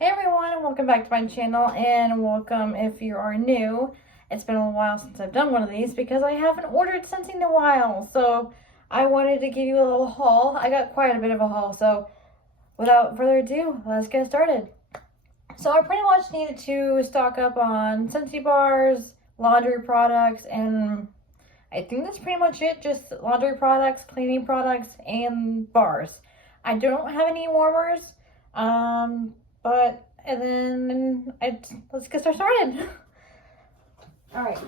Hey everyone, welcome back to my channel, and welcome if you are new. It's been a while since I've done one of these because I haven't ordered Scentsy in a while, so I wanted to give you a little haul. I got quite a bit of a haul, so without further ado, let's get started. So I pretty much needed to stock up on Scentsy bars, laundry products, and I think that's pretty much it. Just laundry products, cleaning products, and bars. I don't have any warmers, let's get started. All right.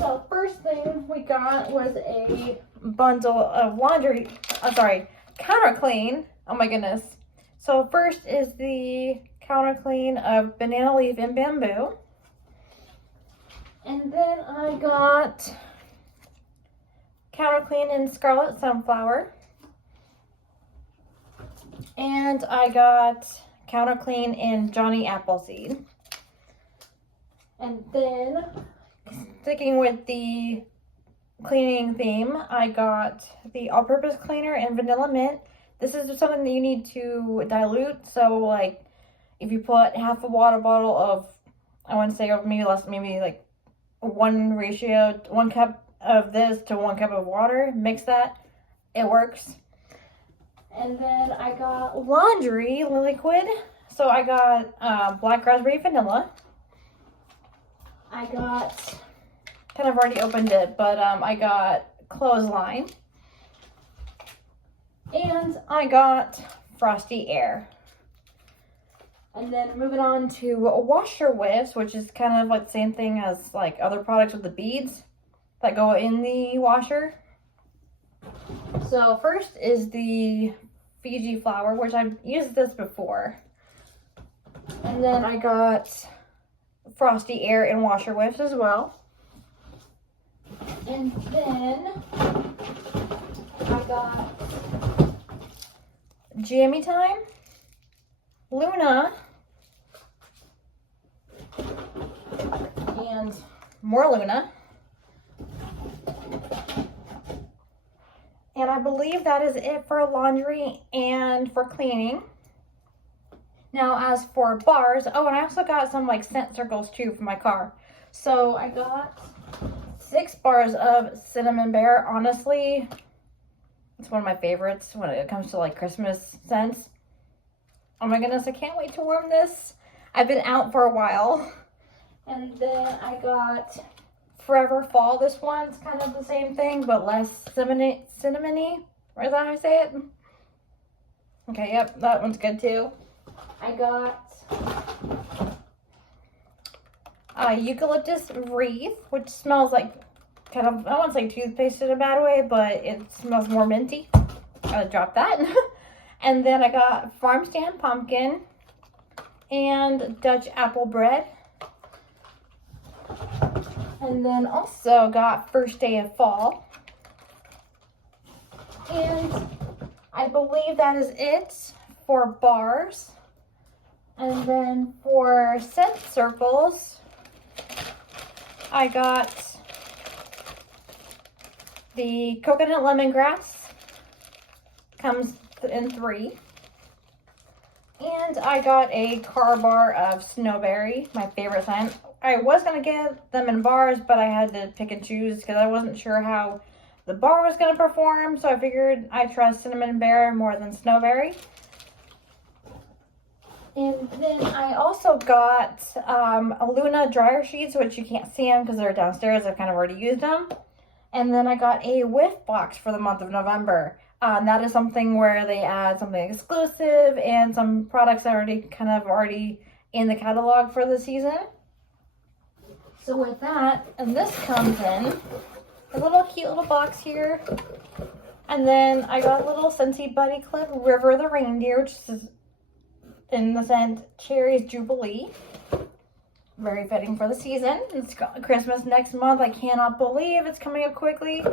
So first thing we got was a bundle of counter clean. Oh my goodness. So first is the counter clean of banana leaf and bamboo. And then I got counter clean in scarlet sunflower. And I got counter clean in Johnny Appleseed. And then, sticking with the cleaning theme, I got the all-purpose cleaner in vanilla mint. This is something that you need to dilute. So like if you put half a water bottle of, I want to say maybe less, maybe like one cup of this to 1 cup of water, mix that, it works. And then I got laundry liquid. So I got black raspberry vanilla. I got, kind of already opened it, but I got clothesline. And I got frosty air. And then moving on to washer whiffs, which is kind of like the same thing as like other products with the beads that go in the washer. So first is the Fiji flower, which I've used this before. And then I got frosty air and washer whiffs as well. And then I got Jammy Time, Luna, and more Luna. And I believe that is it for laundry and for cleaning. Now as for bars, oh, and I also got some like scent circles too for my car. So I got 6 bars of cinnamon bear. Honestly, it's one of my favorites when it comes to like Christmas scents. Oh my goodness, I can't wait to warm this. I've been out for a while. And then I got Forever Fall. This one's kind of the same thing, but less cinnamony. Or is that how I say it? Okay, yep, that one's good too. I got a eucalyptus wreath, which smells like kind of, I won't say toothpaste in a bad way, but it smells more minty. I dropped that. And then I got farm stand pumpkin and Dutch apple bread. And then also got first day of fall. And I believe that is it for bars. And then for scent circles, I got the coconut lemongrass, comes in 3. And I got a car bar of snowberry, my favorite scent. I was going to get them in bars, but I had to pick and choose because I wasn't sure how the bar was going to perform. So I figured I'd try cinnamon bear more than snowberry. And then I also got a Luna dryer sheets, which you can't see them because they're downstairs. I've kind of already used them. And then I got a whiff box for the month of November. That is something where they add something exclusive and some products that are already in the catalog for the season. So with that, and this comes in a cute little box here. And then I got a little Scentsy Buddy Clip River the Reindeer, which is in the scent Cherries Jubilee. Very fitting for the season. It's Christmas next month. I cannot believe it's coming up quickly.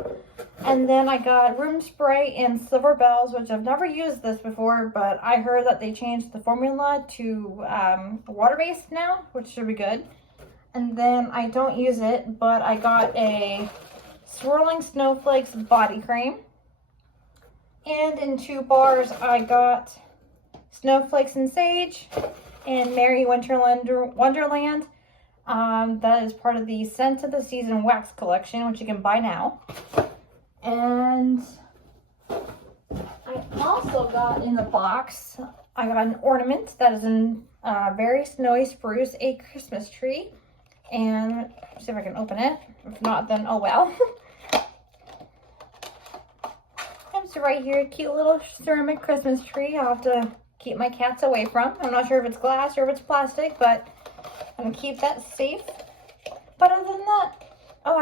And then I got room spray in Silver Bells, which I've never used this before, but I heard that they changed the formula to water-based now, which should be good. And then I don't use it, but I got a Swirling Snowflakes body cream. And in 2 bars, I got Snowflakes and Sage in Merry Wonderland. That is part of the Scent of the Season wax collection, which you can buy now. And I also got in the box, I got an ornament that is in very snowy spruce, a Christmas tree. And see if I can open it. If not, then oh well. It's right here, cute little ceramic Christmas tree. I'll have to keep my cats away from. I'm not sure if it's glass or if it's plastic, but I'm gonna keep that safe. But other than that, oh,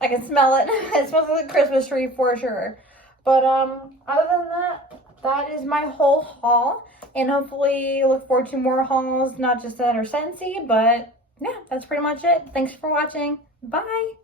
I can smell it. It smells like a Christmas tree for sure. But other than that, that is my whole haul. And hopefully look forward to more hauls, not just that are Scentsy, but yeah, that's pretty much it. Thanks for watching. Bye.